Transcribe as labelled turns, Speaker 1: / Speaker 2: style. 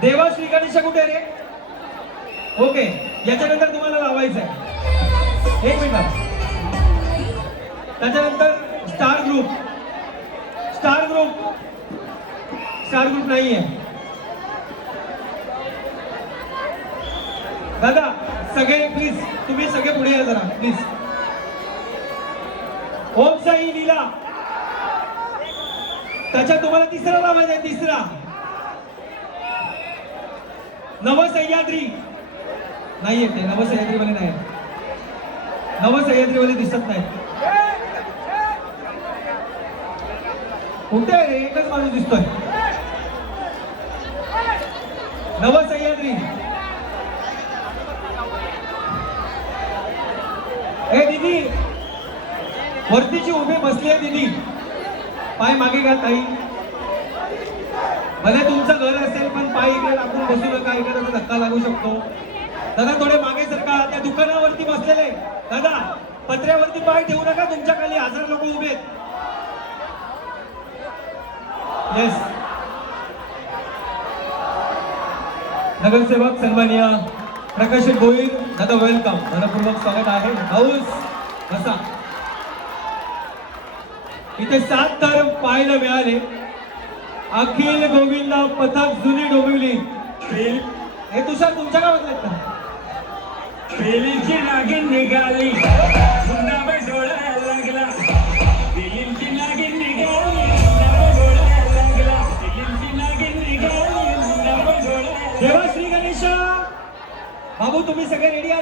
Speaker 1: देवा गणेशा कुठे रे? ओके याच्यानंतर तुम्हाला लावायचं आहे एक मिनिट त्याच्यानंतर star group. Star group. Star group नाही आहे दादा सगळे प्लीज तुम्ही सगळे पुढे या जरा प्लीज ओम साई लीला. त्याच्यात तुम्हाला तिसरा लावायचा आहे तिसरा. नवसह्याद्री. नाहीये ते नवसह्याद्रीवाले नाही नवसह्याद्रीवाले दिसत नाही कुठे आहे रे? एकच माणूस दिसतोय. नवसह्याद्री. ए दीदी. वरतीची उभे बसली आहे दिदी. पाय मागे का ताई. भले तुमचं घर असेल पण पाय इकडे लागून बसू नका इकडे धक्का लागू शकतो. दादा थोडे मागे सरका त्या दुकानावरती बसलेले. दादा पत्र्यावरती पाय ठेवू नका तुमच्या खाली हजार लोक उभे आहेत. येस नगरसेवक सन्माननीय प्रकाश भोईर दादा वेलकम मनपूर्वक स्वागत आहे. हाऊस बसा. इथे सात तर पाहायला मिळाले. अखिल गोविंदा पथक जुनी डोंबिवली. हे तुषार तुमच्या आहेत का?
Speaker 2: बेलीची नागिन निघाली. पुन्हा बसोडायला लागला. बेलीची नागिन निघाली. पुन्हा बसोडायला लागला. बेलीची नागिन निघाली. पुन्हा बसोडायला
Speaker 1: देवा श्री गणेश. बाबू तुम्ही सगळे रेडी आहात?